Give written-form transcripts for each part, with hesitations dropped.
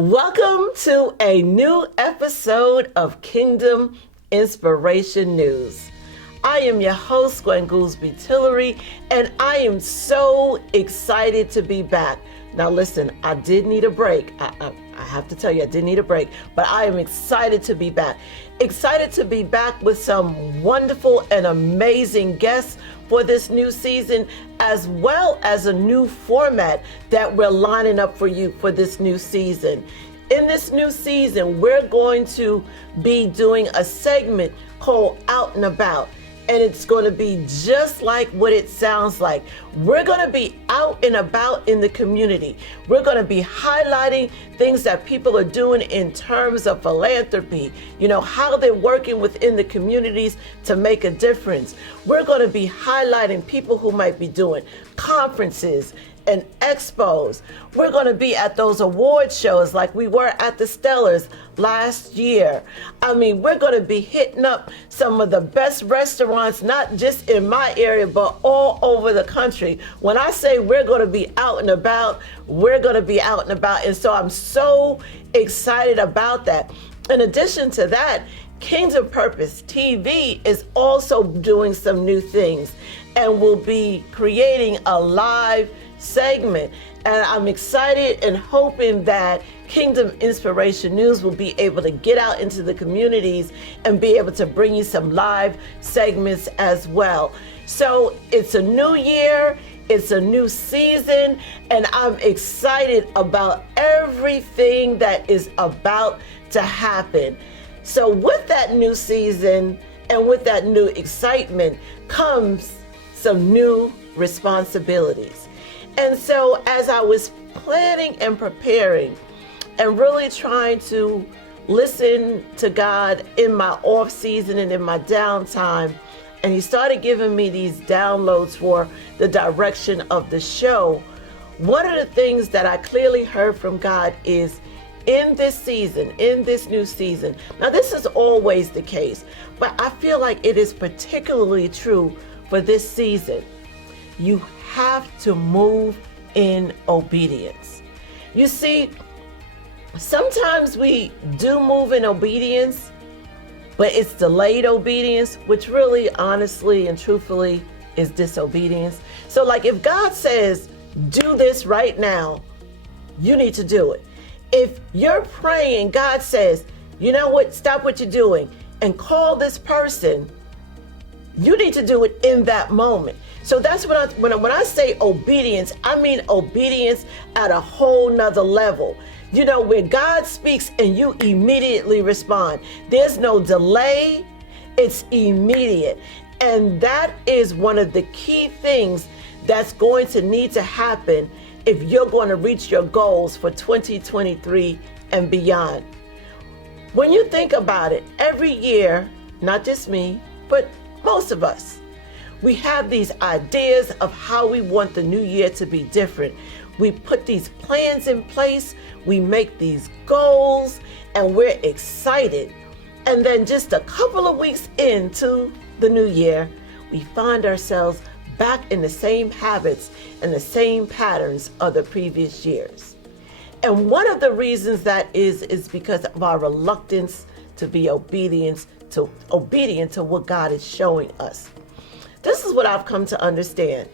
Welcome to a new episode of Kingdom Inspiration News. I am your host, Gwen Goolsby Tillery, and I am so excited to be back. Now listen, I did need a break. I have to tell you, I did need a break, but I am excited to be back. Excited to be back with some wonderful and amazing guests for this new season, as well as a new format that we're lining up for you for this new season. In this new season, we're going to be doing a segment called Out and About. And it's going to be just like what it sounds like. We're going to be out and about in the community. We're going to be highlighting things that people are doing in terms of philanthropy, how they're working within the communities to make a difference. We're going to be highlighting people who might be doing conferences and expos. We're going to be at those award shows like we were at the Stellars last year. We're going to be hitting up some of the best restaurants, not just in my area, but all over the country. When I say we're going to be out and about, we're going to be out and about. And so I'm so excited about that. In addition to that, Kingdom Purpose TV is also doing some new things and will be creating a live segment. And I'm excited and hoping that Kingdom Inspiration News will be able to get out into the communities and be able to bring you some live segments as well. So it's a new year, it's a new season, and I'm excited about everything that is about to happen. So with that new season and with that new excitement comes some new responsibilities. And so as I was planning and preparing and really trying to listen to God in my off season and in my downtime, and he started giving me these downloads for the direction of the show, one of the things that I clearly heard from God is in this season, in this new season. Now, this is always the case, but I feel like it is particularly true for this season. You have to move in obedience. You see, sometimes we do move in obedience, but it's delayed obedience, which really, honestly and truthfully is disobedience. So like if God says, do this right now, you need to do it. If you're praying, God says, you know what, stop what you're doing and call this person, you need to do it in that moment. So that's what when I say obedience, I mean obedience at a whole nother level. Where God speaks and you immediately respond. There's no delay, it's immediate. And that is one of the key things that's going to need to happen if you're going to reach your goals for 2023 and beyond. When you think about it, every year, not just me, but most of us, we have these ideas of how we want the new year to be different. We put these plans in place, we make these goals, and we're excited. And then just a couple of weeks into the new year, we find ourselves back in the same habits and the same patterns of the previous years. And one of the reasons that is because of our reluctance to be obedient to what God is showing us. This is what I've come to understand.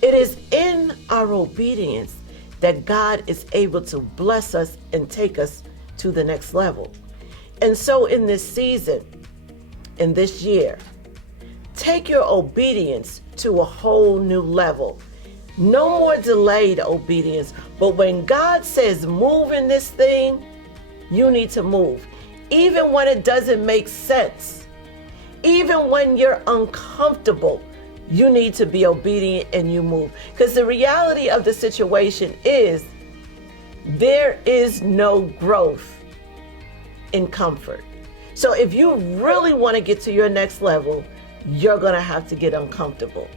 It is in our obedience that God is able to bless us and take us to the next level. And so in this season, in this year, take your obedience to a whole new level. No more delayed obedience, but when God says move in this thing, you need to move. Even when it doesn't make sense. Even when you're uncomfortable, you need to be obedient and you move. Because the reality of the situation is there is no growth in comfort. So if you really want to get to your next level, you're going to have to get uncomfortable.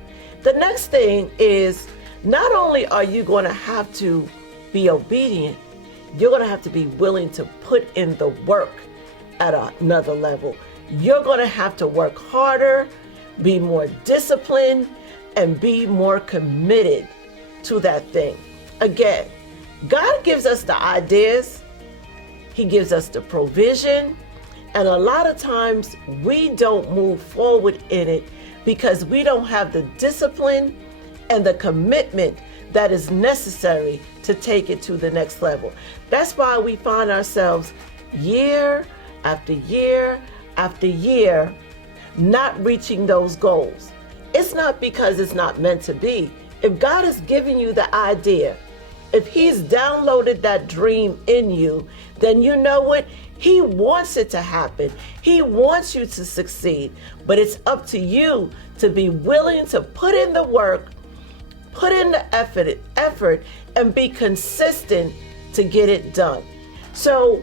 The next thing is not only are you going to have to be obedient, you're going to have to be willing to put in the work at another level. You're going to have to work harder, be more disciplined, and be more committed to that thing. Again, God gives us the ideas, He gives us the provision. And a lot of times we don't move forward in it because we don't have the discipline and the commitment that is necessary to take it to the next level. That's why we find ourselves year after year after year not reaching those goals. It's not because it's not meant to be. If God has given you the idea, if He's downloaded that dream in you, then you know what? He wants it to happen. He wants you to succeed. But it's up to you to be willing to put in the work, put in the effort, and be consistent to get it done. So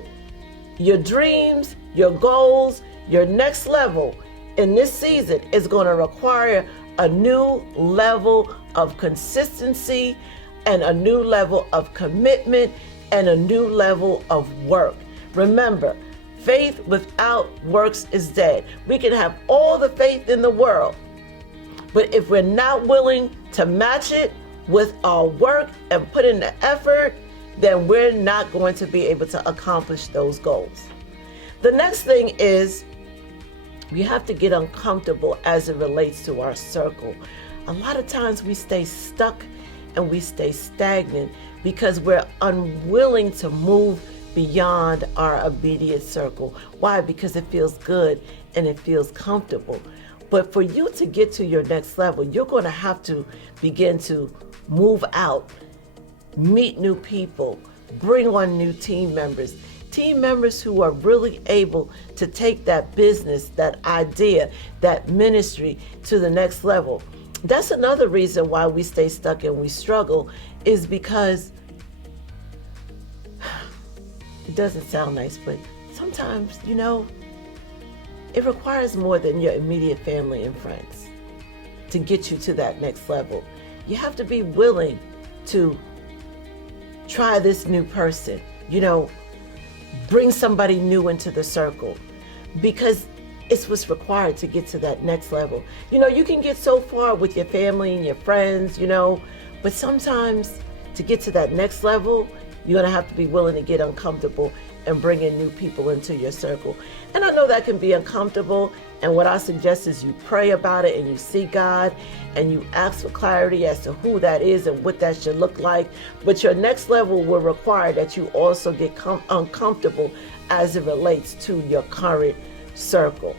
your dreams, your goals, your next level in this season is going to require a new level of consistency and a new level of commitment and a new level of work. Remember, faith without works is dead. We can have all the faith in the world, but if we're not willing to match it with our work and put in the effort, then we're not going to be able to accomplish those goals. The next thing is we have to get uncomfortable as it relates to our circle. A lot of times we stay stuck and we stay stagnant because we're unwilling to move beyond our immediate circle. Why? Because it feels good and it feels comfortable. But for you to get to your next level, you're going to have to begin to move out, meet new people, bring on new team members who are really able to take that business, that idea, that ministry to the next level. That's another reason why we stay stuck and we struggle, is because it doesn't sound nice, but sometimes, it requires more than your immediate family and friends to get you to that next level. You have to be willing to try this new person, bring somebody new into the circle, because it's what's required to get to that next level. You can get so far with your family and your friends, but sometimes to get to that next level, you're going to have to be willing to get uncomfortable and bring in new people into your circle. And I know that can be uncomfortable. And what I suggest is you pray about it and you seek God and you ask for clarity as to who that is and what that should look like. But your next level will require that you also get uncomfortable as it relates to your current circle.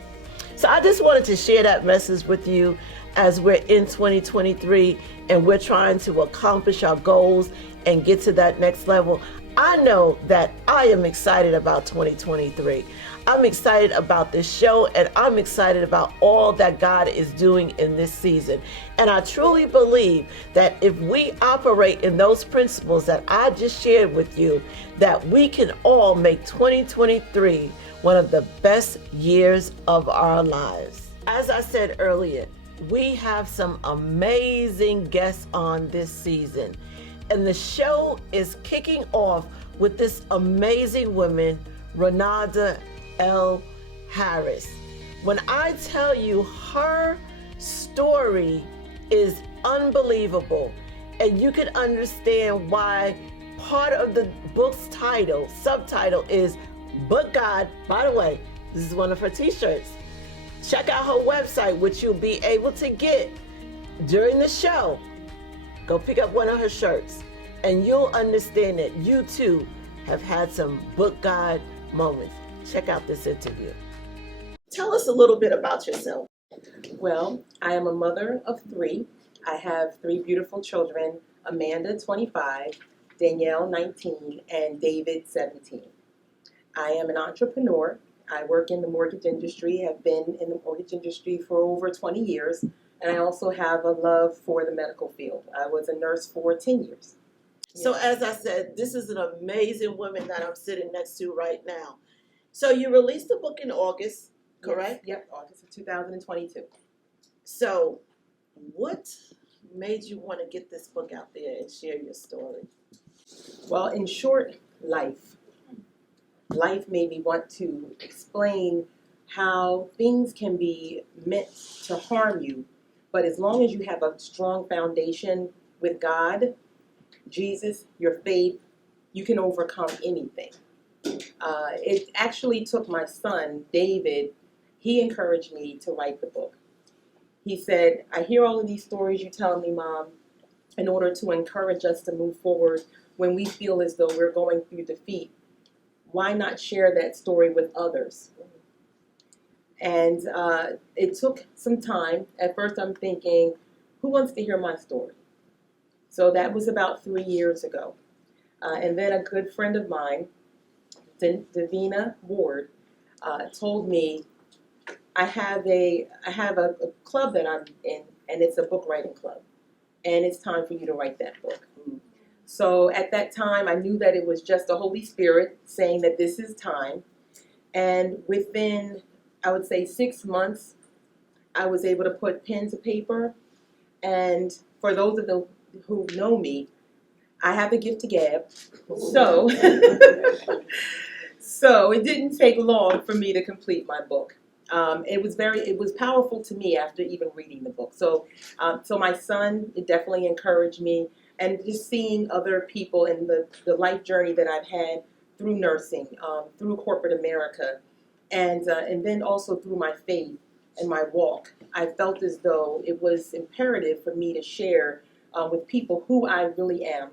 So I just wanted to share that message with you as we're in 2023 and we're trying to accomplish our goals and get to that next level. I know that I am excited about 2023. I'm excited about this show, and I'm excited about all that God is doing in this season. And I truly believe that if we operate in those principles that I just shared with you, that we can all make 2023 one of the best years of our lives. As I said earlier, we have some amazing guests on this season. And the show is kicking off with this amazing woman, Ronalda Harris. When I tell you her story is unbelievable, and you can understand why part of the book's subtitle is But God. By the way, this is one of her t-shirts. Check out her website, which you'll be able to get during the show. Go pick up one of her shirts and you'll understand that you too have had some book God moments. Check out this interview. Tell us a little bit about yourself. Well, I am a mother of three. I have three beautiful children, Amanda, 25, Danielle, 19, and David, 17. I am an entrepreneur. I work in the mortgage industry, have been in the mortgage industry for over 20 years, and I also have a love for the medical field. I was a nurse for 10 years. So as I said, this is an amazing woman that I'm sitting next to right now. So you released the book in August, correct? Yes, yep, August of 2022. So what made you want to get this book out there and share your story? Well, in short, life. Life made me want to explain how things can be meant to harm you, but as long as you have a strong foundation with God, Jesus, your faith, you can overcome anything. It actually took my son, David, he encouraged me to write the book. He said, I hear all of these stories you tell me, Mom, in order to encourage us to move forward when we feel as though we're going through defeat. Why not share that story with others? And it took some time. At first I'm thinking, who wants to hear my story? So that was about 3 years ago. And then a good friend of mine, Davina Ward, told me, I have a club that I'm in, and it's a book writing club. And it's time for you to write that book. So at that time, I knew that it was just the Holy Spirit saying that this is time. And within, I would say, 6 months, I was able to put pen to paper. And for those of them who know me, I have a gift to gab. So, so it didn't take long for me to complete my book. It was powerful to me after even reading the book. So, so my son, it definitely encouraged me, and just seeing other people in the life journey that I've had through nursing, through corporate America, and then also through my faith and my walk, I felt as though it was imperative for me to share with people who I really am.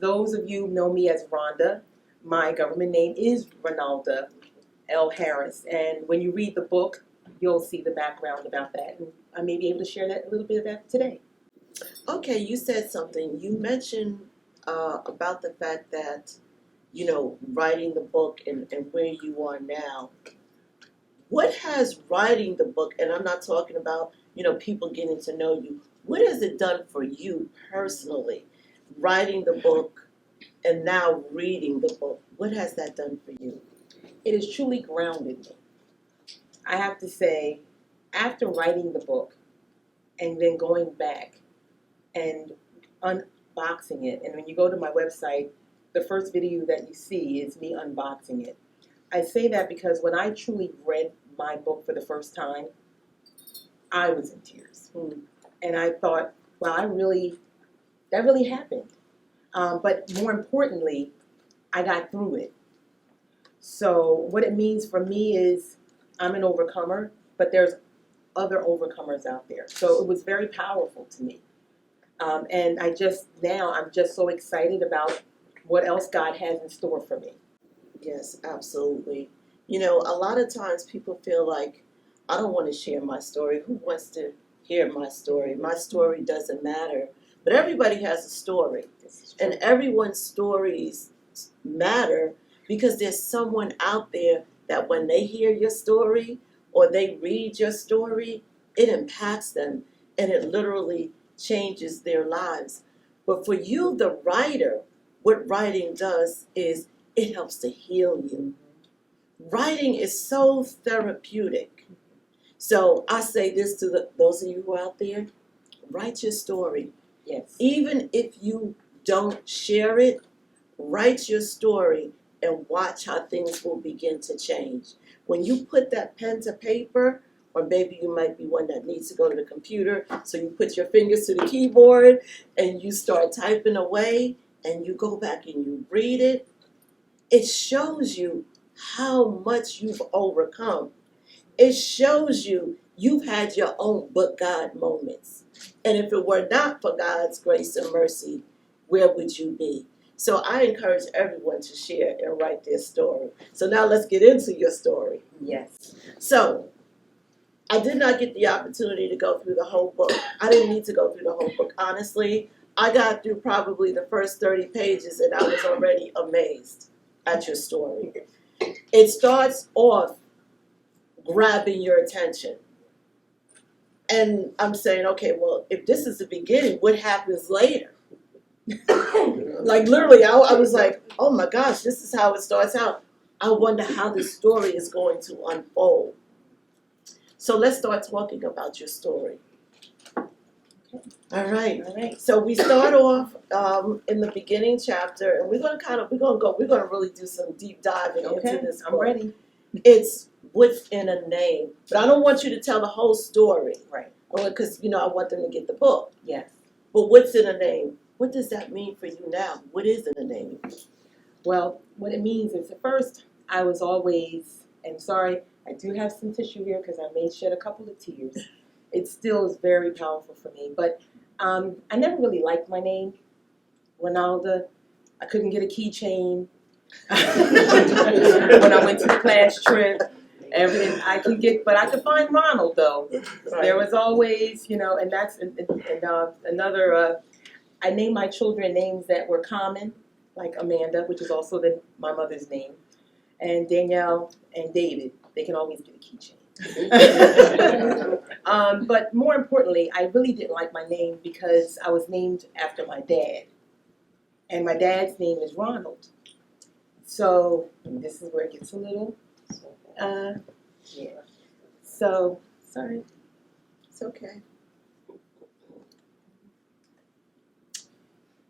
Those of you who know me as Rhonda, my government name is Ronalda Harris, and when you read the book, you'll see the background about that, and I may be able to share that a little bit of that today. Okay, you said something. You mentioned about the fact that, you know, writing the book and where you are now. What has writing the book, and I'm not talking about, you know, people getting to know you, what has it done for you personally, writing the book and now reading the book? What has that done for you? It has truly grounded me. I have to say, after writing the book and then going back and unboxing it, and when you go to my website, the first video that you see is me unboxing it. I say that because when I truly read my book for the first time, I was in tears. And I thought, wow, that really happened. But more importantly, I got through it. So what it means for me is I'm an overcomer, but there's other overcomers out there. So it was very powerful to me. And I'm just so excited about what else God has in store for me. Yes, absolutely. You know, a lot of times people feel like, I don't want to share my story. Who wants to hear my story? My story doesn't matter. But everybody has a story. And everyone's stories matter because there's someone out there that when they hear your story or they read your story, it impacts them and it literally changes their lives. But for you, the writer, what writing does is it helps to heal you. Writing is so therapeutic. So I say this to those of you who are out there, write your story. Yes. Even if you don't share it, write your story and watch how things will begin to change. When you put that pen to paper, or maybe you might be one that needs to go to the computer, so you put your fingers to the keyboard and you start typing away and you go back and you read it, it shows you how much you've overcome. It shows you you've had your own but God moments. And if it were not for God's grace and mercy, where would you be? So I encourage everyone to share and write their story. So now let's get into your story. Yes. So I did not get the opportunity to go through the whole book. I didn't need to go through the whole book. Honestly, I got through probably the first 30 pages and I was already amazed at your story. It starts off grabbing your attention. And I'm saying, okay, well, if this is the beginning, what happens later? Like literally, I was like, oh my gosh, this is how it starts out. I wonder how the story is going to unfold. So let's start talking about your story. All right. So we start off in the beginning chapter, and we're gonna really do some deep diving into this book. I'm ready. It's what's in a name, but I don't want you to tell the whole story, Right. Because I want them to get the book. Yes. But what's in a name? What does that mean for you now? What is in a name? Well, what it means is at first I was always, and sorry, I do have some tissue here because I may shed a couple of tears. It still is very powerful for me. But I never really liked my name, Ronalda. I couldn't get a keychain. When I went to the class trip, everything I could get, but I could find Ronald though. Right. There was always, and that's another. I named my children names that were common, like Amanda, which is also my mother's name, and Danielle and David. They can always get a keychain. But more importantly, I really didn't like my name because I was named after my dad, and my dad's name is Ronald. So this is where it gets a little, yeah. So sorry, It's okay.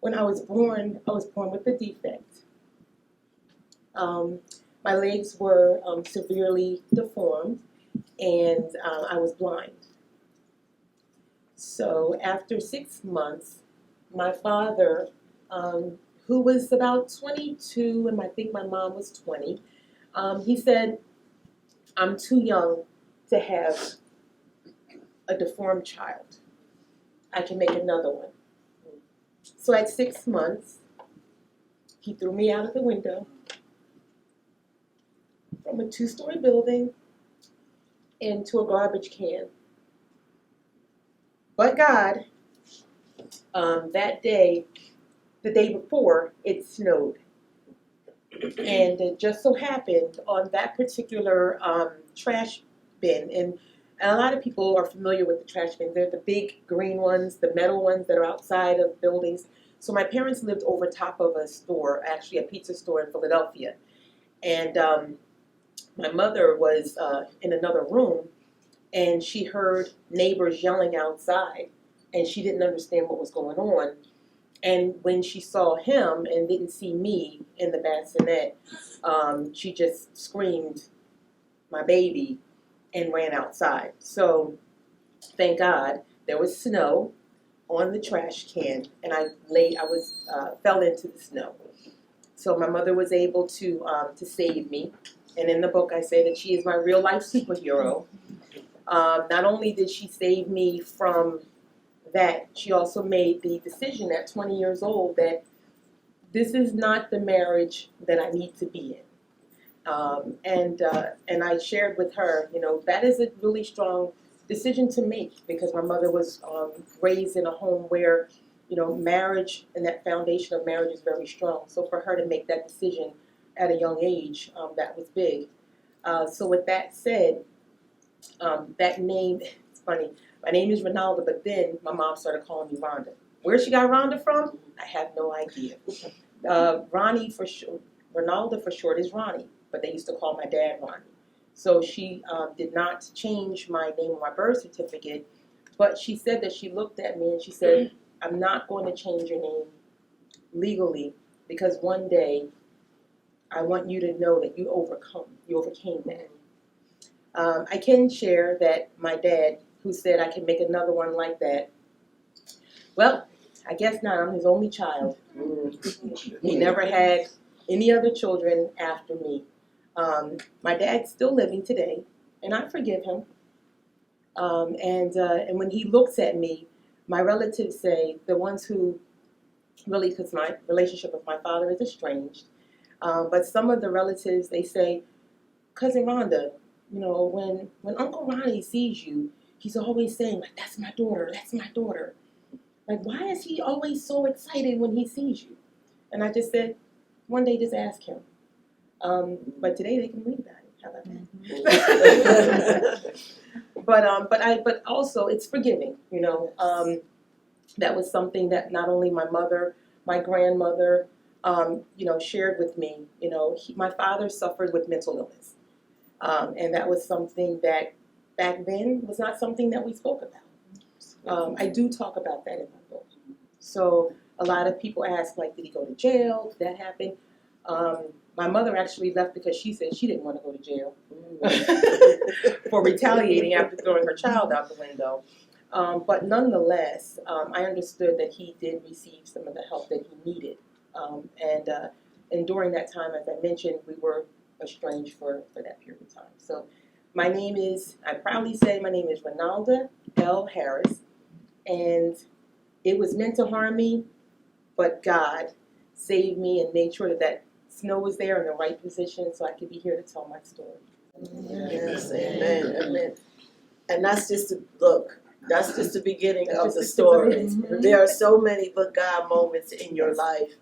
when I was born with a defect. My legs were severely deformed, and I was blind. So after 6 months, my father, who was about 22, and I think my mom was 20, he said, I'm too young to have a deformed child. I can make another one. So at 6 months, he threw me out of the window from a 2-story building into a garbage can. But God, that day, the day before, it snowed. And it just so happened on that particular trash bin, and a lot of people are familiar with the trash bins. They're the big green ones, the metal ones that are outside of buildings. So my parents lived over top of a store, actually a pizza store in Philadelphia. And my mother was in another room, and she heard neighbors yelling outside, and she didn't understand what was going on. And when she saw him and didn't see me in the bassinet, she just screamed, my baby, and ran outside. So thank God there was snow on the trash can, and I fell into the snow. So my mother was able to save me. And in the book I say that she is my real life superhero. Not only did she save me from that, she also made the decision at 20 years old that this is not the marriage that I need to be in. And I shared with her, that is a really strong decision to make, because my mother was raised in a home where, marriage and that foundation of marriage is very strong. So for her to make that decision at a young age, that was big. So with that said, that name, it's funny, my name is Ronalda, but then my mom started calling me Rhonda. Where she got Rhonda from, I have no idea. Ronnie for short, Ronalda for short is Ronnie, but they used to call my dad Ronnie. So she did not change my name on my birth certificate, but she said that she looked at me and she said, I'm not going to change your name legally, because one day I want you to know that you overcame that. I can share that my dad, who said I can make another one like that, well, I guess not. I'm his only child. He never had any other children after me. My dad's still living today, and I forgive him. And when he looks at me, my relatives say, the ones who really, because my relationship with my father is estranged, but some of the relatives, they say, Cousin Rhonda, when Uncle Ronnie sees you, he's always saying, like, that's my daughter, that's my daughter. Like, why is he always so excited when he sees you? And I just said, one day just ask him. But today they can read about it. How about that? But also it's forgiving, That was something that not only my mother, my grandmother, shared with me. My father suffered with mental illness. And that was something that back then was not something that we spoke about. I do talk about that in my book. So a lot of people ask, like, did he go to jail? Did that happen? My mother actually left because she said she didn't want to go to jail for retaliating after throwing her child out the window. But nonetheless, I understood that he did receive some of the help that he needed. And during that time, as I mentioned, we were estranged for that period of time. So my name is, I proudly say my name is Ronalda Harris, and it was meant to harm me, but God saved me and made sure that that snow was there in the right position so I could be here to tell my story. Yes, amen, amen. And that's just that's just the beginning That's of just the the story. beginning. There are so many but God moments in your life.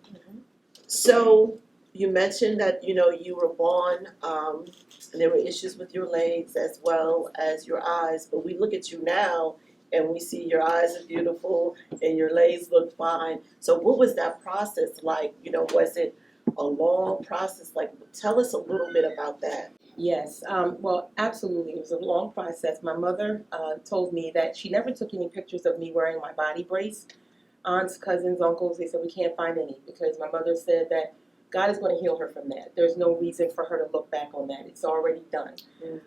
So you mentioned that you were born, and there were issues with your legs as well as your eyes. But we look at you now, and we see your eyes are beautiful and your legs look fine. So what was that process like? Was it a long process? Like, tell us a little bit about that. Yes, well, absolutely. It was a long process. My mother told me that she never took any pictures of me wearing my body brace. Aunts, cousins, uncles, they said we can't find any because my mother said that God is going to heal her from that. There's no reason for her to look back on that. It's already done.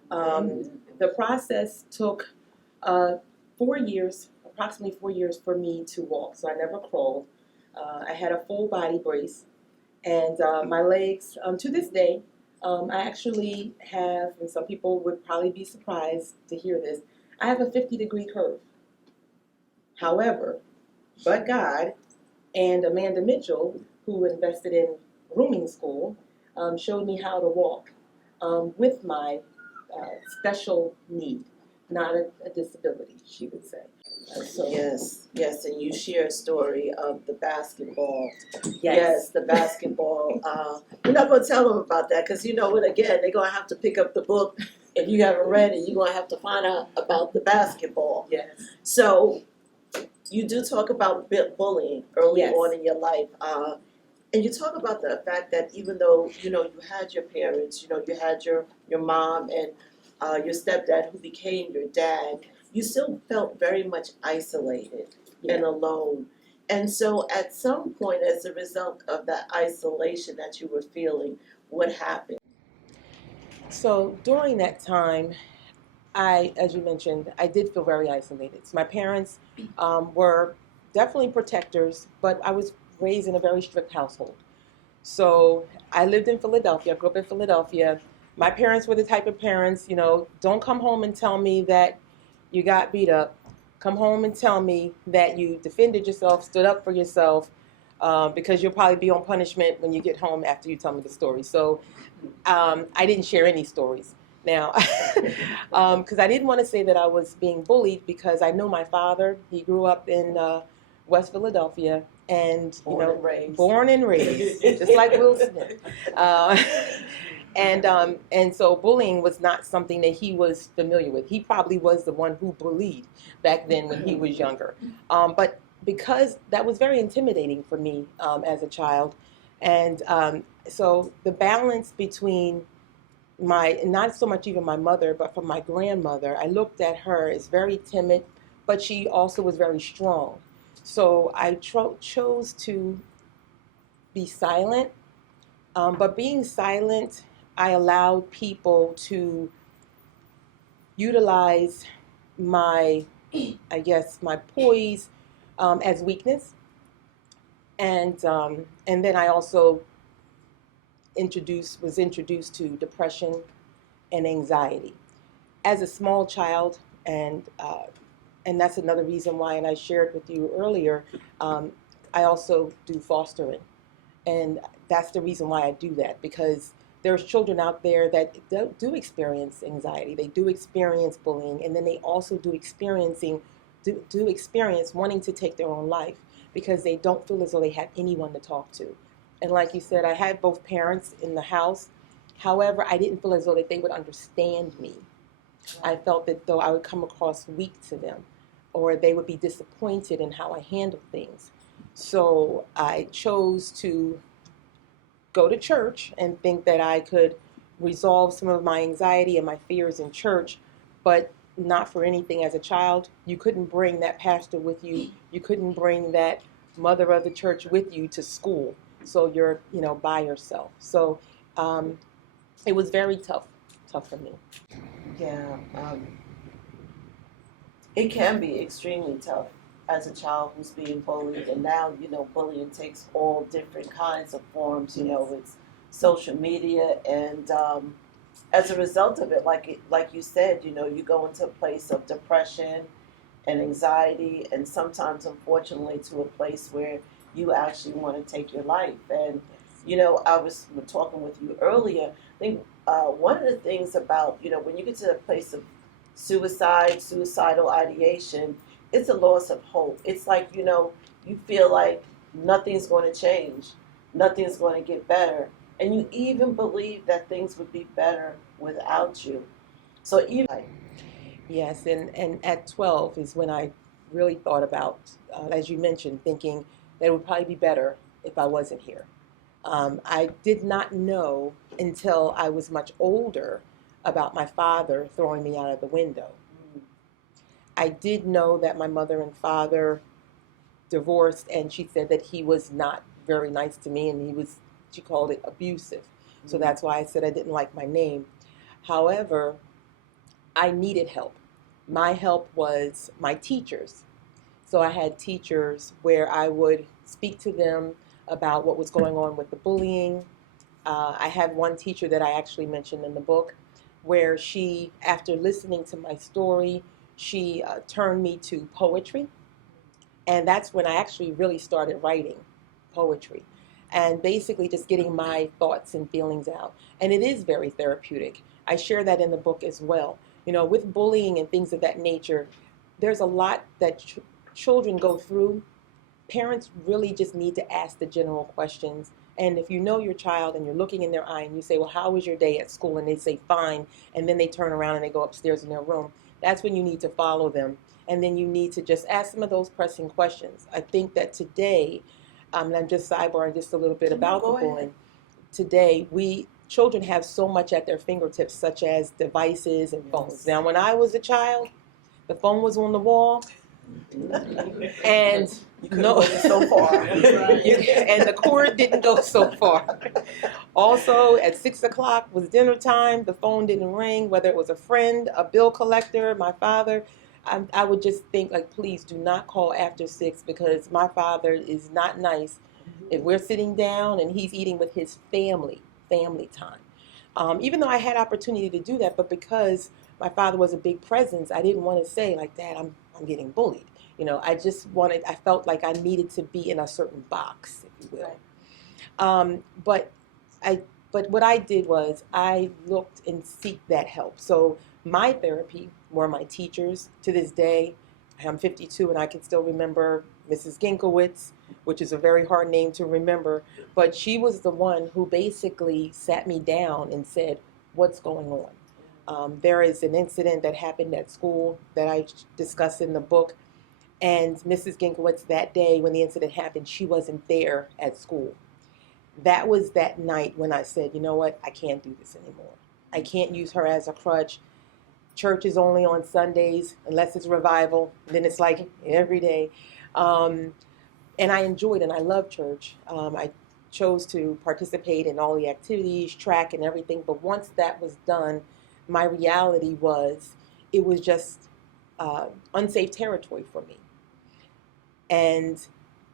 The process took 4 years, approximately 4 years for me to walk, so I never crawled. I had a full body brace, and my legs, to this day, I actually have, and some people would probably be surprised to hear this, I have a 50-degree curve. However, but God and Amanda Mitchell, who invested in grooming school, showed me how to walk with my special need, not a disability, she would say. Yes, and you share a story of the basketball. Yes. The basketball. We're not going to tell them about that because again, they're going to have to pick up the book. If you haven't read it, you're going to have to find out about the basketball. Yes. So you do talk about bullying early Yes. on in your life. And you talk about the fact that even though, you had your parents, you had your mom and your stepdad who became your dad, you still felt very much isolated and alone. And so at some point, as a result of that isolation that you were feeling, what happened? So during that time, as you mentioned, I did feel very isolated. So my parents were definitely protectors, but I was raised in a very strict household. So I lived in Philadelphia, I grew up in Philadelphia. My parents were the type of parents, don't come home and tell me that you got beat up. Come home and tell me that you defended yourself, stood up for yourself, because you'll probably be on punishment when you get home after you tell me the story. So I didn't share any stories. Now, because I didn't want to say that I was being bullied because I know my father. He grew up in West Philadelphia, and born and raised, just like Will Smith. And so bullying was not something that he was familiar with. He probably was the one who bullied back then when he was younger. But because that was very intimidating for me as a child, and so the balance between not so much even my mother, but from my grandmother, I looked at her as very timid, but she also was very strong. So I chose to be silent, but being silent, I allowed people to utilize my poise as weakness, and then I also was introduced to depression and anxiety as a small child, and that's another reason why. And I shared with you earlier, I also do fostering, and that's the reason why I do that, because there's children out there that do experience anxiety, they do experience bullying, and then they also do experience wanting to take their own life because they don't feel as though they have anyone to talk to. And like you said, I had both parents in the house. However, I didn't feel as though that they would understand me. I felt that though I would come across weak to them, or they would be disappointed in how I handled things. So I chose to go to church and think that I could resolve some of my anxiety and my fears in church, but not for anything. As a child, you couldn't bring that pastor with you. You couldn't bring that mother of the church with you to school. So you're, by yourself. So it was very tough for me. Yeah, it can be extremely tough as a child who's being bullied, and now bullying takes all different kinds of forms. It's social media, and as a result of it, like you said, you go into a place of depression and anxiety, and sometimes, unfortunately, to a place where you actually want to take your life. And I was talking with you earlier. I think one of the things about when you get to a place of suicidal ideation, it's a loss of hope. It's like you feel like nothing's going to change, nothing's going to get better, and you even believe that things would be better without you. So even Yes, and at 12 is when I really thought about, as you mentioned, thinking that it would probably be better if I wasn't here. I did not know until I was much older about my father throwing me out of the window. I did know that my mother and father divorced, and she said that he was not very nice to me, and she called it abusive. So that's why I said I didn't like my name. However, I needed help. My help was my teachers. So I had teachers where I would speak to them about what was going on with the bullying. I had one teacher that I actually mentioned in the book where she, after listening to my story, she turned me to poetry. And that's when I actually really started writing poetry and basically just getting my thoughts and feelings out. And it is very therapeutic. I share that in the book as well. With bullying and things of that nature, there's a lot that children go through. Parents really just need to ask the general questions. And if you know your child and you're looking in their eye and you say, well, how was your day at school? And they say, fine. And then they turn around and they go upstairs in their room. That's when you need to follow them. And then you need to just ask some of those pressing questions. I think that today, and I'm just sidebarring just a little bit about the bullying. Today, children have so much at their fingertips, such as devices and phones. Now, when I was a child, the phone was on the wall, and go so far, and the cord didn't go so far. Also, at 6 o'clock was dinner time. The phone didn't ring, whether it was a friend, a bill collector, my father. I would just think, like, please do not call after 6 because my father is not nice. If we're sitting down and he's eating with his family time. Even though I had opportunity to do that, but because my father was a big presence, I didn't want to say like, Dad, I'm getting bullied. I felt like I needed to be in a certain box, if you will. But what I did was I looked and seek that help. So my therapy were my teachers. To this day, I'm 52 and I can still remember Mrs. Ginkowitz, which is a very hard name to remember, but she was the one who basically sat me down and said, what's going on? There is an incident that happened at school that I discuss in the book, and Mrs. Ginkowitz that day when the incident happened, she wasn't there at school. That was that night when I said, you know what, I can't do this anymore. I can't use her as a crutch. Church is only on Sundays, unless it's revival. Then it's like every day. And I enjoyed and I loved church. I chose to participate in all the activities, track and everything. But once that was done, my reality was it was just unsafe territory for me.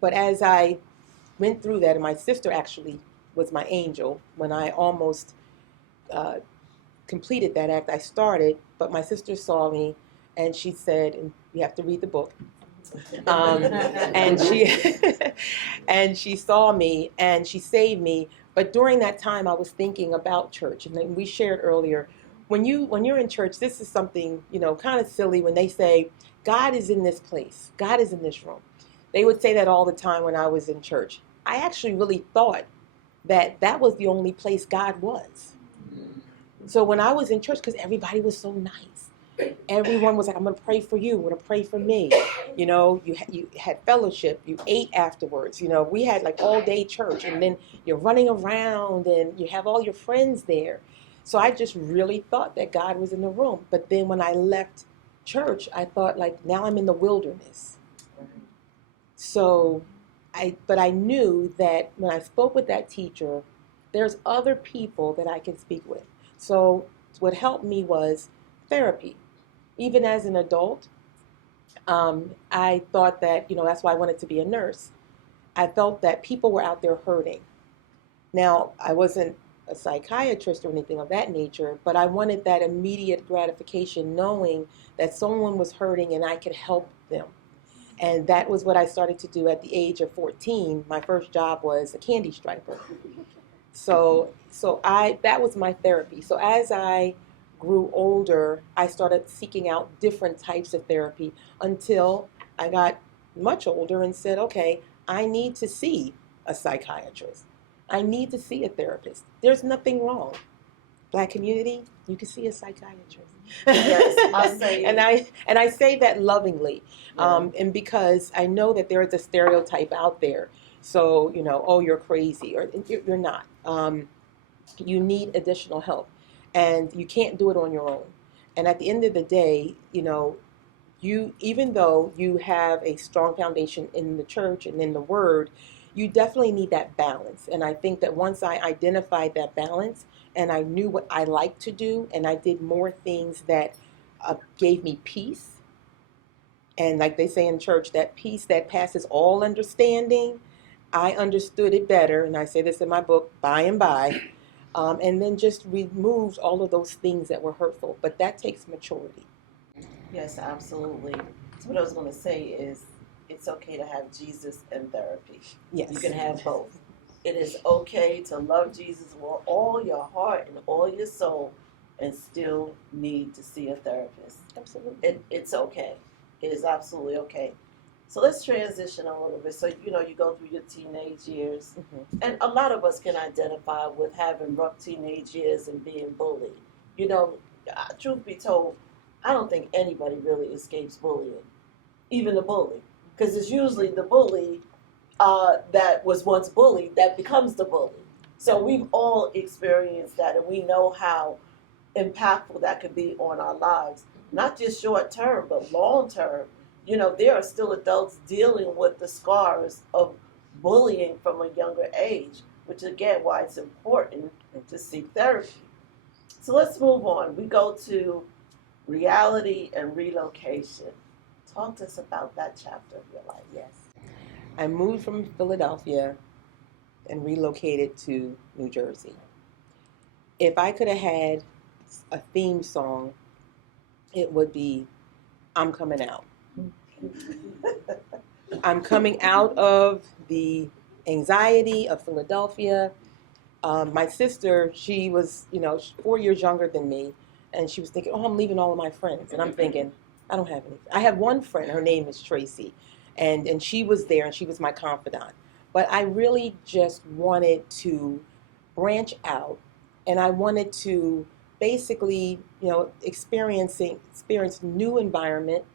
But as I went through that, and my sister actually was my angel when I almost completed that act. I started, but my sister saw me and she said, and you have to read the book. And she saw me and she saved me. But during that time, I was thinking about church, and we shared earlier. When you're in church, this is something kind of silly when they say God is in this place, God is in this room. They would say that all the time when I was in church. I actually really thought that was the only place God was. So when I was in church, because everybody was so nice, everyone was like, I'm going to pray for you, I'm going to pray for me. You had fellowship, you ate afterwards. We had like all day church, and then you're running around and you have all your friends there. So I just really thought that God was in the room. But then when I left church, I thought, like, now I'm in the wilderness. So I knew that when I spoke with that teacher, there's other people that I can speak with. So what helped me was therapy. Even as an adult, I thought that, that's why I wanted to be a nurse. I felt that people were out there hurting. Now, I wasn't a psychiatrist or anything of that nature, but I wanted that immediate gratification knowing that someone was hurting and I could help them. And that was what I started to do at the age of 14. My first job was a candy striper. So that was my therapy. So as I grew older, I started seeking out different types of therapy until I got much older and said, okay, I need to see a psychiatrist. I need to see a therapist. There's nothing wrong. Black community, you can see a psychiatrist. Yes, I say and I say that lovingly, Yeah. and because I know that there is a stereotype out there. So oh, you're crazy, or you're not. You need additional help, and you can't do it on your own. And at the end of the day, you, even though you have a strong foundation in the church and in the Word, you definitely need that balance. And I think that once I identified that balance and I knew what I liked to do, and I did more things that gave me peace, and like they say in church, that peace that passes all understanding, I understood it better, and I say this in my book, by and by, and then just removed all of those things that were hurtful. But that takes maturity. Yes, absolutely. So what I was going to say is it's okay to have Jesus and therapy. Yes. You can have both. It is okay to love Jesus with all your heart and all your soul and still need to see a therapist. Absolutely. It's okay. It is absolutely okay. So let's transition a little bit. So, you go through your teenage years, and a lot of us can identify with having rough teenage years and being bullied. Truth be told, I don't think anybody really escapes bullying, even the bully, because it's usually the bully that was once bullied that becomes the bully. So we've all experienced that, and we know how impactful that could be on our lives, not just short term, but long term. There are still adults dealing with the scars of bullying from a younger age, which again, why it's important to seek therapy. So let's move on. We go to reality and relocation. Talk to us about that chapter of your life. Yes. I moved from Philadelphia and relocated to New Jersey. If I could have had a theme song, it would be I'm Coming Out. I'm coming out of the anxiety of Philadelphia. My sister, she was, 4 years younger than me, and she was thinking, oh, I'm leaving all of my friends. And I'm thinking, I don't have any. I have one friend, her name is Tracy, and she was there, and she was my confidant. But I really just wanted to branch out, and I wanted to basically, experience new environment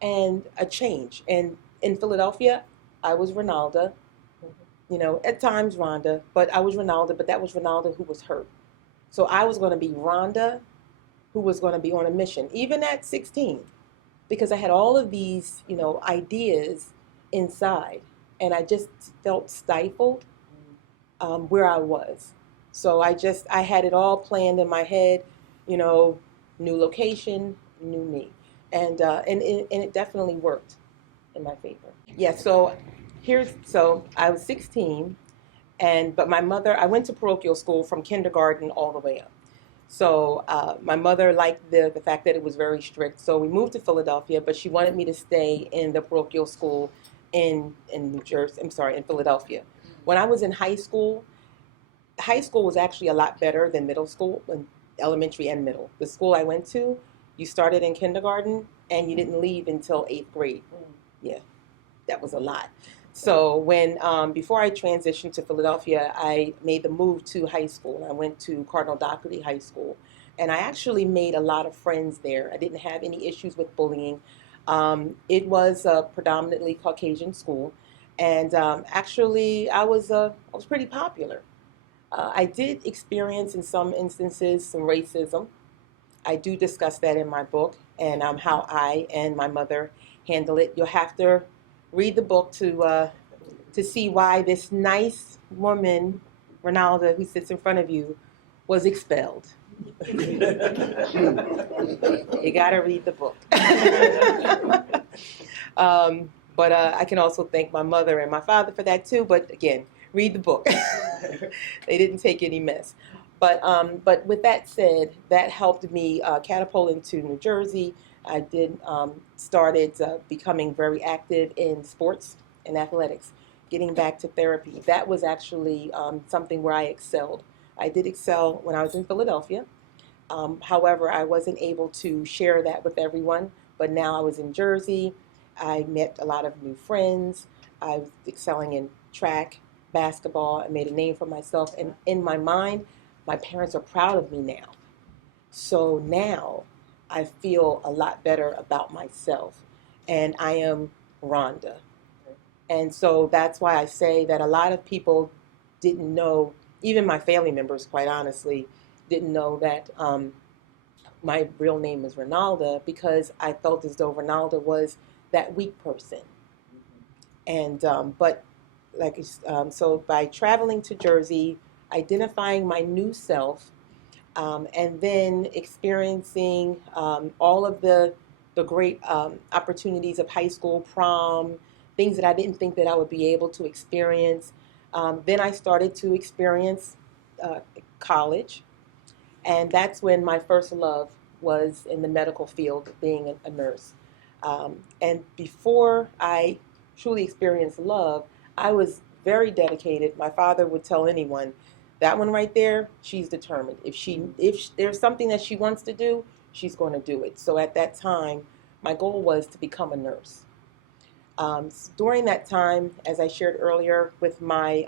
and a change. And in Philadelphia, I was Ronalda, at times Rhonda, but I was Ronalda, but that was Ronalda who was hurt. So I was going to be Rhonda who was going to be on a mission, even at 16, because I had all of these, ideas inside, and I just felt stifled where I was. So I had it all planned in my head, new location, new me. And it definitely worked in my favor. Yeah, so I was 16, but my mother, I went to parochial school from kindergarten all the way up. So my mother liked the fact that it was very strict. So we moved to Philadelphia, but she wanted me to stay in the parochial school in New Jersey. I'm sorry, in Philadelphia. When I was in high school was actually a lot better than middle school, elementary and middle. The school I went to, you started in kindergarten and you didn't leave until 8th grade. Yeah, that was a lot. So when before I transitioned to Philadelphia, I made the move to high school. I went to Cardinal Dougherty High School, and I actually made a lot of friends there. I didn't have any issues with bullying. It was a predominantly Caucasian school, and actually I was pretty popular. I did experience in some instances some racism. I do discuss that in my book, and how I and my mother handle it. You'll have to read the book to see why this nice woman, Ronalda, who sits in front of you, was expelled. You got to read the book. But I can also thank my mother and my father for that too. But again, read the book. They didn't take any mess. But with that said, that helped me catapult into New Jersey. I did started becoming very active in sports and athletics, getting back to therapy. That was actually something where I excelled. I did excel when I was in Philadelphia. However, I wasn't able to share that with everyone. But now I was in Jersey. I met a lot of new friends. I was excelling in track, basketball. I made a name for myself. And in my mind, my parents are proud of me now. So now I feel a lot better about myself. And I am Rhonda. And so that's why I say that a lot of people didn't know, even my family members, quite honestly, didn't know that my real name is Ronalda, because I felt as though Ronalda was that weak person. And but like so by traveling to Jersey, identifying my new self, and then experiencing all of the great opportunities of high school, prom, things that I didn't think that I would be able to experience. Then I started to experience college, and that's when my first love was in the medical field, being a nurse. And before I truly experienced love, I was very dedicated. My father would tell anyone, that one right there, she's determined. If there's something that she wants to do, she's going to do it. So at that time, my goal was to become a nurse. During that time, as I shared earlier, with my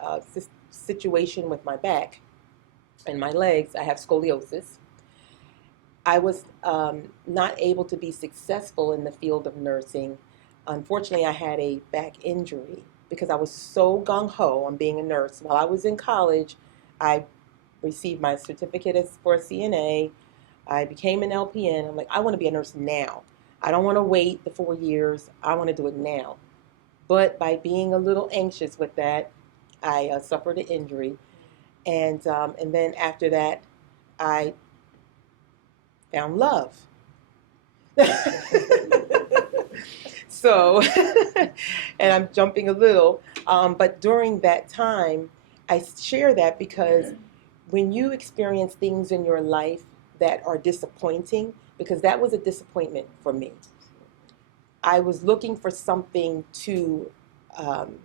situation with my back and my legs, I have scoliosis. I was not able to be successful in the field of nursing. Unfortunately, I had a back injury because I was so gung-ho on being a nurse. While I was in college, I received my certificate for a CNA. I became an LPN. I'm like, I want to be a nurse now. I don't want to wait the 4 years. I want to do it now. But by being a little anxious with that, I suffered an injury. And then after that, I found love. So, and I'm jumping a little, but during that time, I share that because when you experience things in your life that are disappointing, because that was a disappointment for me, I was looking for something um,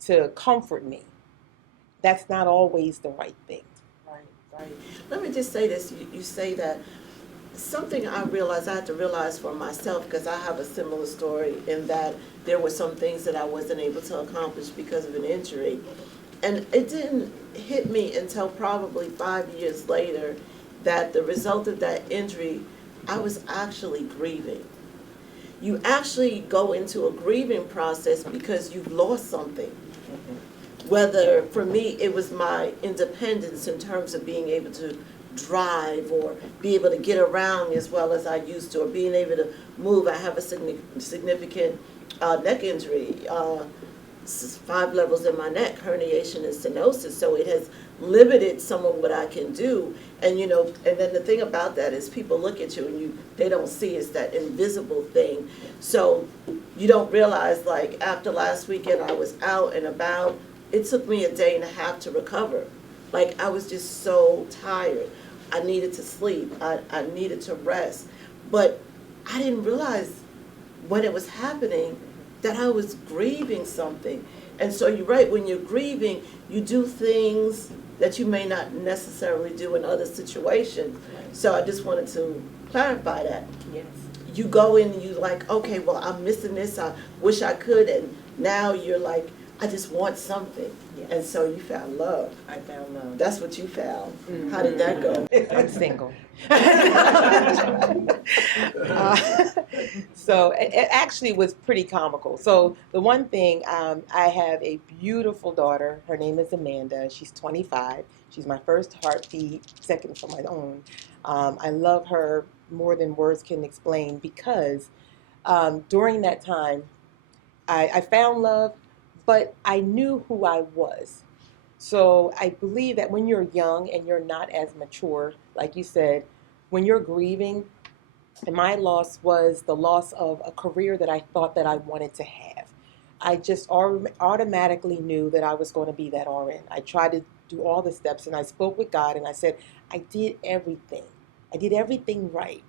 to comfort me. That's not always the right thing. Right, right. Let me just say this. You say that something I realized, I had to realize for myself, because I have a similar story in that there were some things that I wasn't able to accomplish because of an injury. And it didn't hit me until probably 5 years later that the result of that injury, I was actually grieving. You actually go into a grieving process because you've lost something. Whether, for me, it was my independence in terms of being able to drive or be able to get around as well as I used to, or being able to move. I have a significant neck injury, 5 levels in my neck, herniation and stenosis, so it has limited some of what I can do. And and then the thing about that is people look at you and they don't see it's that invisible thing. So you don't realize, like, after last weekend I was out and about, it took me a day and a half to recover. Like, I was just so tired. I needed to sleep. I needed to rest. But I didn't realize when it was happening that I was grieving something. And so you're right, when you're grieving, you do things that you may not necessarily do in other situations. So I just wanted to clarify that. Yes. You go in and you're like, okay, well, I'm missing this. I wish I could. And now you're like, I just want something. Yes. And so you found love. I found love. That's what you found. Mm-hmm. How did that go? I'm single. So it actually was pretty comical. So the one thing, I have a beautiful daughter. Her name is Amanda. She's 25. She's my first heartbeat, second from my own. I love her more than words can explain, because during that time, I found love, but I knew who I was. So I believe that when you're young and you're not as mature, like you said, when you're grieving, and my loss was the loss of a career that I thought that I wanted to have. I just automatically knew that I was going to be that RN. I tried to do all the steps, and I spoke with God, and I said, I did everything. I did everything right.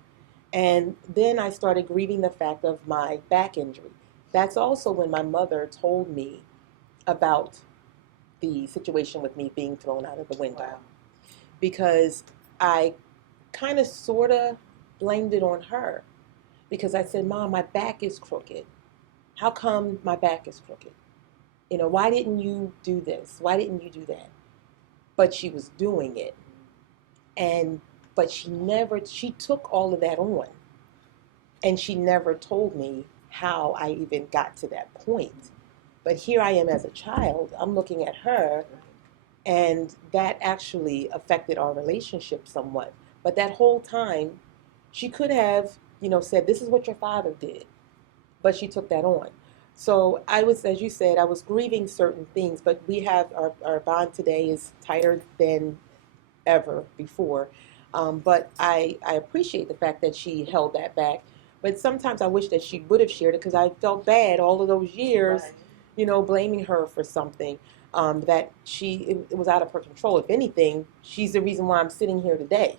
And then I started grieving the fact of my back injury. That's also when my mother told me about the situation with me being thrown out of the window. Wow. Because I kind of sort of blamed it on her. Because I said, Mom, my back is crooked. How come my back is crooked? You know, why didn't you do this? Why didn't you do that? But she was doing it. But she took all of that on. And she never told me how I even got to that point. But here I am as a child, I'm looking at her, and that actually affected our relationship somewhat. But that whole time, she could have, said, this is what your father did. But she took that on. So I was, as you said, I was grieving certain things, but we have, our bond today is tighter than ever before. But I appreciate the fact that she held that back. But sometimes I wish that she would have shared it, because I felt bad all of those years, Right. Blaming her for something that it was out of her control. If anything, she's the reason why I'm sitting here today.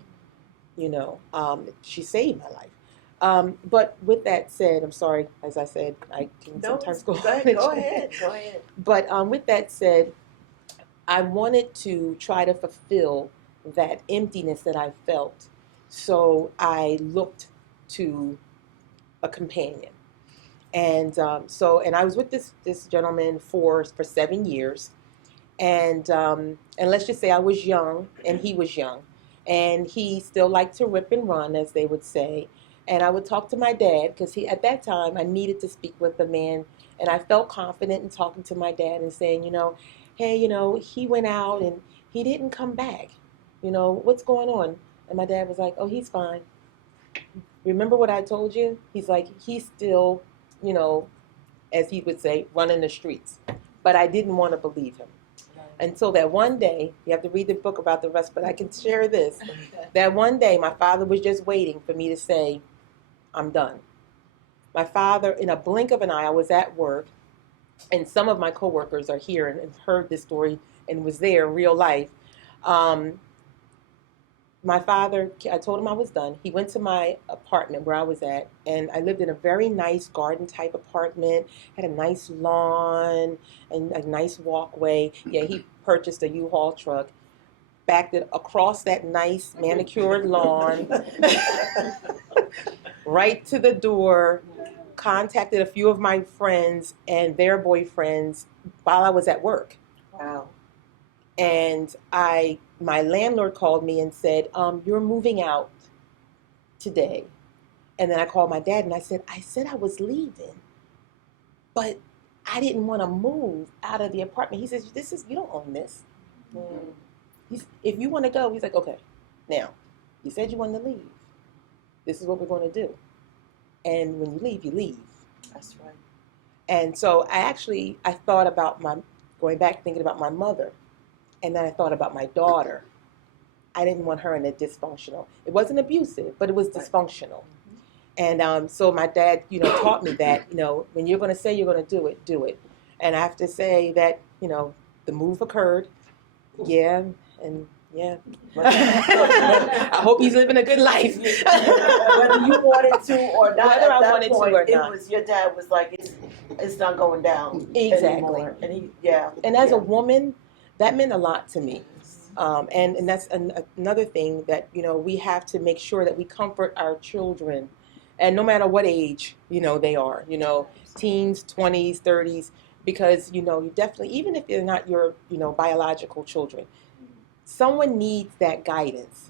She saved my life. But with that said, I'm sorry, as I said, I can sometimes go Go ahead. But with that said, I wanted to try to fulfill that emptiness that I felt. So I looked to a companion. And and I was with this gentleman for 7 years. And let's just say I was young and he was young. And he still liked to rip and run, as they would say. And I would talk to my dad, because at that time I needed to speak with the man. And I felt confident in talking to my dad and saying, hey, he went out and he didn't come back. What's going on? And my dad was like, oh, he's fine. Remember what I told you? He's like, he's still, as he would say, running the streets. But I didn't want to believe him. Until that one day, you have to read the book about the rest, but I can share this. That one day, my father was just waiting for me to say, I'm done. My father, in a blink of an eye, I was at work, and some of my coworkers are here and heard this story and was there in real life. My father, I told him I was done. He went to my apartment where I was at, and I lived in a very nice garden type apartment, had a nice lawn and a nice walkway. Yeah, he purchased a U-Haul truck, backed it across that nice manicured lawn, right to the door, contacted a few of my friends and their boyfriends while I was at work. Wow. And my landlord called me and said, you're moving out today. And then I called my dad and I said I was leaving, but I didn't want to move out of the apartment. He says, you don't own this. If you want to go, he's like, okay, now, you said you wanted to leave. This is what we're going to do. And when you leave, you leave. That's right. And so I thought about going back thinking about my mother. And then I thought about my daughter. I didn't want her in a dysfunctional. It wasn't abusive, but it was dysfunctional. And so my dad, taught me that, when you're going to say you're going to do it, do it. And I have to say that, the move occurred. Yeah, and yeah. I hope he's living a good life. Whether you wanted to or not, Whether at that I wanted point, to or it not. was your dad was like, it's not going down Exactly. anymore. And And as a woman, that meant a lot to me. And that's another thing that, we have to make sure that we comfort our children. And no matter what age, they are, teens, 20s, 30s, because, you definitely, even if they're not your, biological children, someone needs that guidance,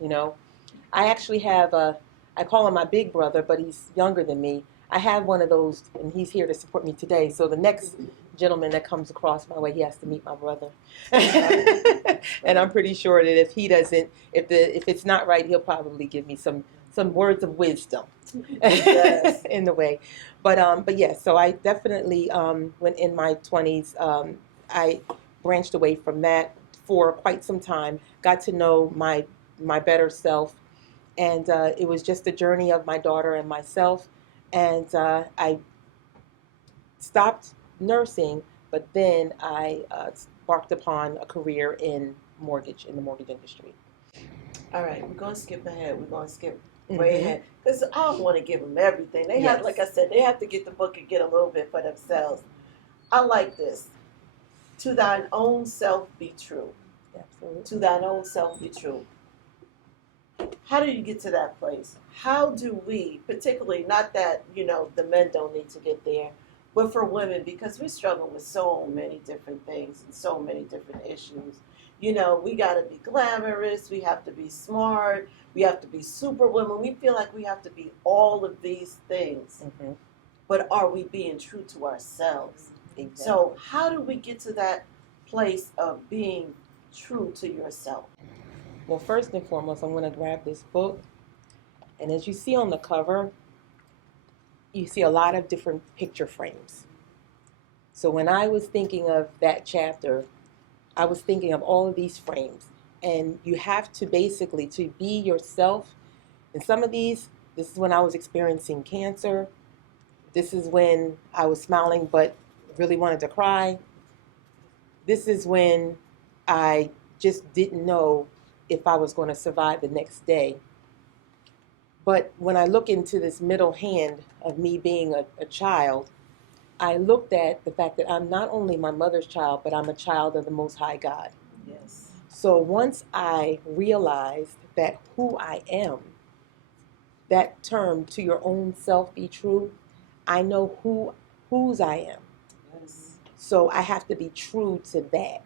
I actually have I call him my big brother, but he's younger than me. I have one of those, and he's here to support me today. So the next gentleman that comes across my way, he has to meet my brother. And I'm pretty sure that if he doesn't, if it's not right, he'll probably give me some words of wisdom in the way. But yes, so I definitely, when in my 20s, I branched away from that for quite some time, got to know my better self. And it was just a journey of my daughter and myself. And I stopped nursing, but then I embarked upon a career in the mortgage industry. All right, we're going to skip ahead. We're going to skip way Mhm. ahead. Because I don't want to give them everything. They have, Yes. like I said, they have to get the book and get a little bit for themselves. I like this. To thine own self be true. Absolutely. To thine own self be true. How do you get to that place? How do we, particularly, not that, the men don't need to get there, but for women, because we struggle with so many different things and so many different issues. We got to be glamorous, we have to be smart, we have to be superwoman. We feel like we have to be all of these things. Mm-hmm. But are we being true to ourselves? Exactly. So how do we get to that place of being true to yourself? Well, first and foremost, I'm going to grab this book. And as you see on the cover, you see a lot of different picture frames. So when I was thinking of that chapter, I was thinking of all of these frames. And you have to basically, to be yourself. And some of these, this is when I was experiencing cancer. This is when I was smiling but really wanted to cry. This is when I just didn't know if I was going to survive the next day. But when I look into this middle hand of me being a child, I looked at the fact that I'm not only my mother's child, but I'm a child of the Most High God. Yes. So once I realized that who I am, that term, to your own self be true, I know whose I am. Yes. So I have to be true to that.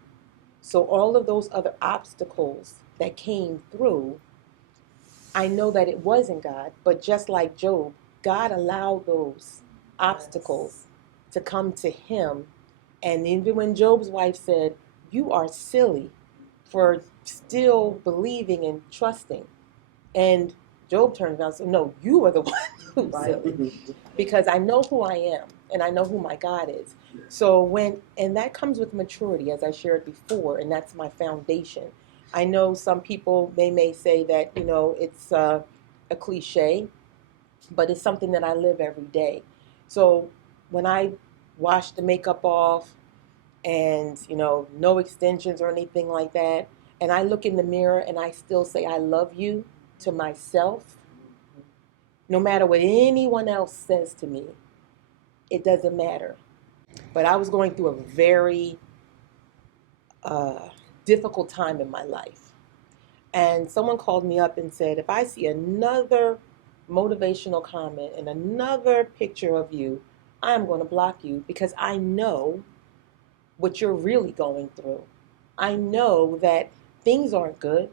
So all of those other obstacles that came through, I know that it wasn't God, but just like Job, God allowed those obstacles to come to him. And even when Job's wife said, "You are silly for still believing and trusting," and Job turned around and said, "No, you are the one who's silly, because I know who I am and I know who my God is." So and that comes with maturity, as I shared before, and that's my foundation. I know some people, they may say that, it's a cliche, but it's something that I live every day. So when I wash the makeup off and, no extensions or anything like that, and I look in the mirror and I still say, "I love you," to myself, no matter what anyone else says to me, it doesn't matter. But I was going through a very difficult time in my life. And someone called me up and said, "If I see another motivational comment and another picture of you, I'm going to block you, because I know what you're really going through. I know that things aren't good."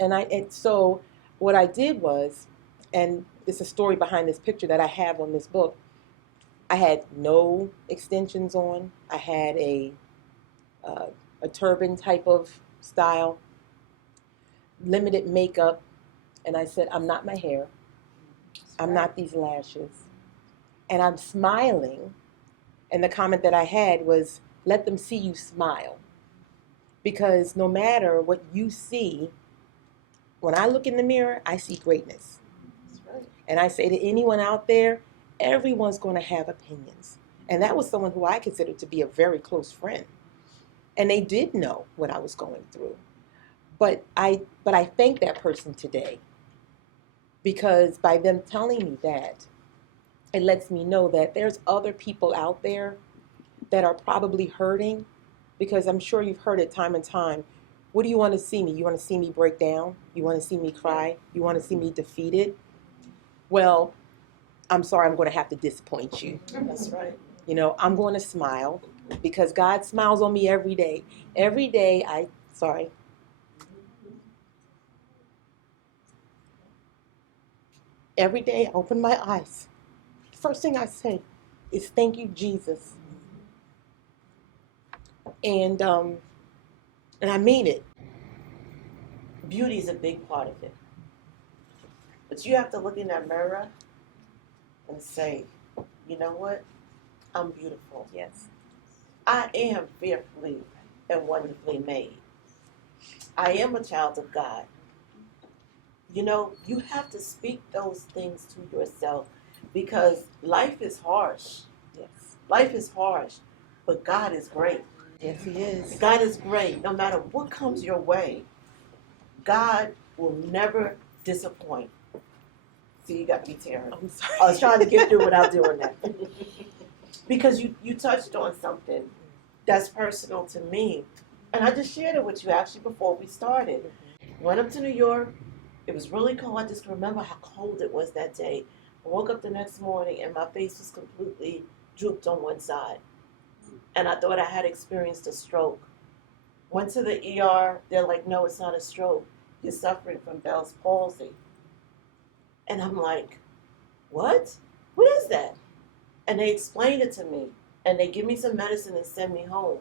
And so what I did was, and it's a story behind this picture that I have on this book, I had no extensions on. I had a turban type of style, limited makeup, and I said, "I'm not my hair. I'm not these lashes." And I'm smiling. And the comment that I had was, "Let them see you smile." Because no matter what you see, when I look in the mirror, I see greatness. That's right. And I say to anyone out there, everyone's going to have opinions. And that was someone who I considered to be a very close friend. And they did know what I was going through. But I thank that person today, because by them telling me that, it lets me know that there's other people out there that are probably hurting, because I'm sure you've heard it time and time. What do you want to see me? You want to see me break down? You want to see me cry? You want to see me defeated? Well, I'm sorry, I'm going to have to disappoint you. That's right. I'm going to smile, because God smiles on me every day. Every day every day I open my eyes. First thing I say is, "Thank you, Jesus." And I mean it. Beauty is a big part of it. But you have to look in that mirror and say, "You know what? I'm beautiful. Yes. I am fearfully and wonderfully made. I am a child of God." You have to speak those things to yourself, because life is harsh. Yes. Life is harsh, but God is great. Yes, he is. God is great. No matter what comes your way, God will never disappoint. See, you got me tearing. I'm sorry. I was trying to get through without doing that. Because you touched on something that's personal to me. And I just shared it with you actually before we started. Went up to New York. It was really cold. I just remember how cold it was that day. I woke up the next morning and my face was completely drooped on one side. And I thought I had experienced a stroke. Went to the ER. They're like, no, it's not a stroke. You're suffering from Bell's palsy. And I'm like, what? What is that? And they explained it to me. And they give me some medicine and send me home.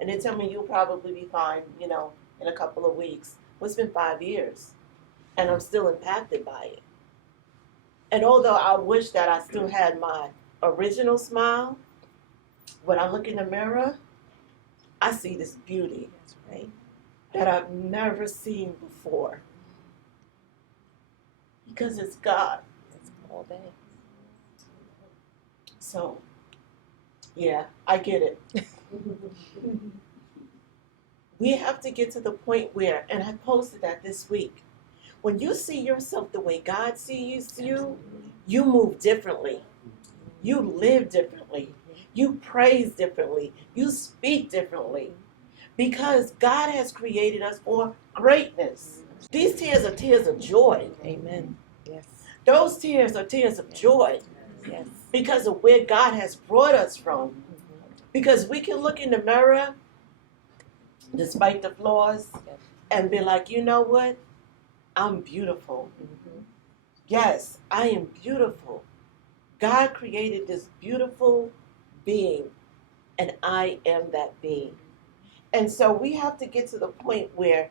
And they tell me you'll probably be fine, in a couple of weeks. Well, it's been 5 years. And I'm still impacted by it. And although I wish that I still had my original smile, when I look in the mirror, I see this beauty, right, that I've never seen before. Because it's God. It's all day. So, yeah, I get it. We have to get to the point where, and I posted that this week, when you see yourself the way God sees you, you move differently. You live differently. You praise differently. You speak differently. Because God has created us for greatness. These tears are tears of joy. Amen. Yes. Those tears are tears of joy. Yes. Because of where God has brought us from. Because we can look in the mirror, despite the flaws, and be like, you know what? I'm beautiful. Yes, I am beautiful. God created this beautiful being, and I am that being. And so we have to get to the point where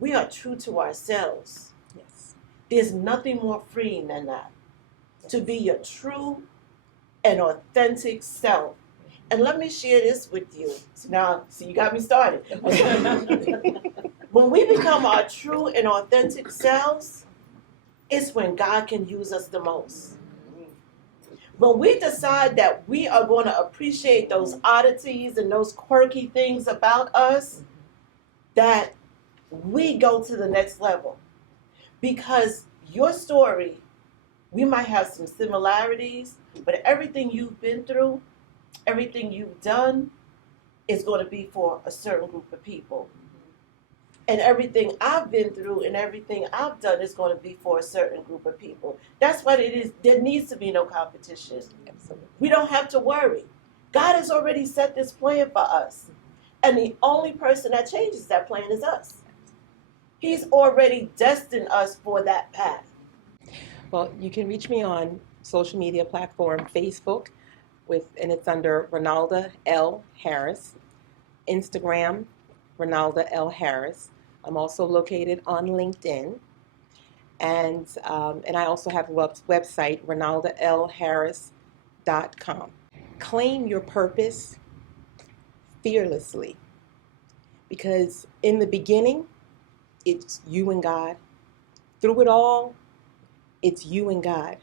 we are true to ourselves. Yes. There's nothing more freeing than that. To be your true and authentic self. And let me share this with you. So you got me started. When we become our true and authentic selves, it's when God can use us the most. When we decide that we are going to appreciate those oddities and those quirky things about us, that we go to the next level. Because your story, we might have some similarities, but everything you've been through, everything you've done is going to be for a certain group of people. And everything I've been through and everything I've done is going to be for a certain group of people. That's what it is. There needs to be no competition. Absolutely. We don't have to worry. God has already set this plan for us. And the only person that changes that plan is us. He's already destined us for that path. Well, you can reach me on social media platform, Facebook, and it's under Ronalda L. Harris. Instagram, Ronalda L. Harris. I'm also located on LinkedIn. And I also have a website, ronaldalharris.com. Claim your purpose fearlessly. Because in the beginning, it's you and God. Through it all, it's you and God.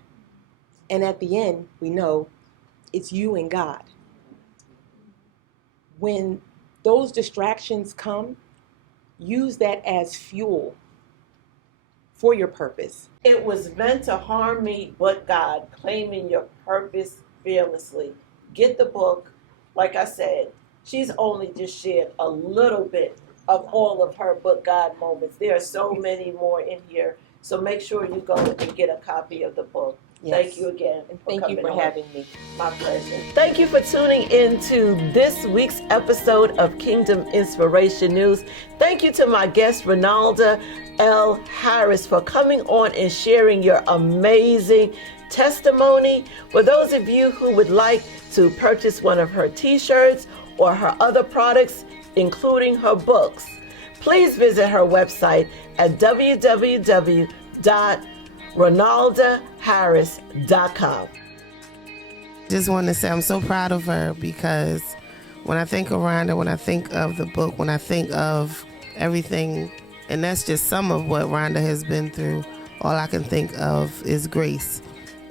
And at the end, we know it's you and God. When those distractions come, use that as fuel for your purpose. It was meant to harm me, but God, claiming your purpose fearlessly. Get the book. Like I said, she's only just shared a little bit of all of her but God moments. There are so many more in here. So make sure you go and get a copy of the book. Yes. Thank you again. And thank you for having me. My pleasure. Thank you for tuning in to this week's episode of Kingdom Inspiration News. Thank you to my guest, Ronalda L. Harris, for coming on and sharing your amazing testimony. For those of you who would like to purchase one of her t-shirts or her other products, including her books, please visit her website at www.ronaldaharris.com. Just want to say I'm so proud of her, because when I think of Rhonda, when I think of the book, when I think of everything, and that's just some of what Rhonda has been through, all I can think of is grace,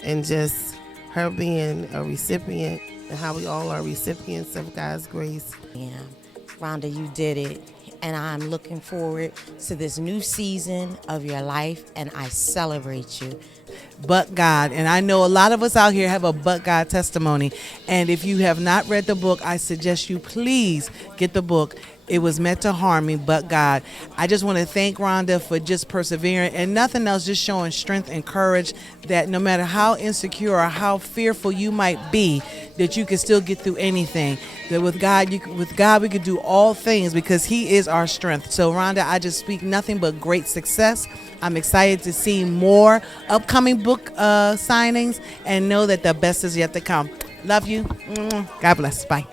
and just her being a recipient and how we all are recipients of God's grace. Yeah, Rhonda, you did it. And I'm looking forward to this new season of your life, and I celebrate you. But God, and I know a lot of us out here have a but God testimony. And if you have not read the book, I suggest you please get the book. It was meant to harm me, but God. I just want to thank Rhonda for just persevering and nothing else, just showing strength and courage that no matter how insecure or how fearful you might be, that you can still get through anything. That with God, we can do all things because He is our strength. So Rhonda, I just speak nothing but great success. I'm excited to see more upcoming book signings and know that the best is yet to come. Love you. God bless. Bye.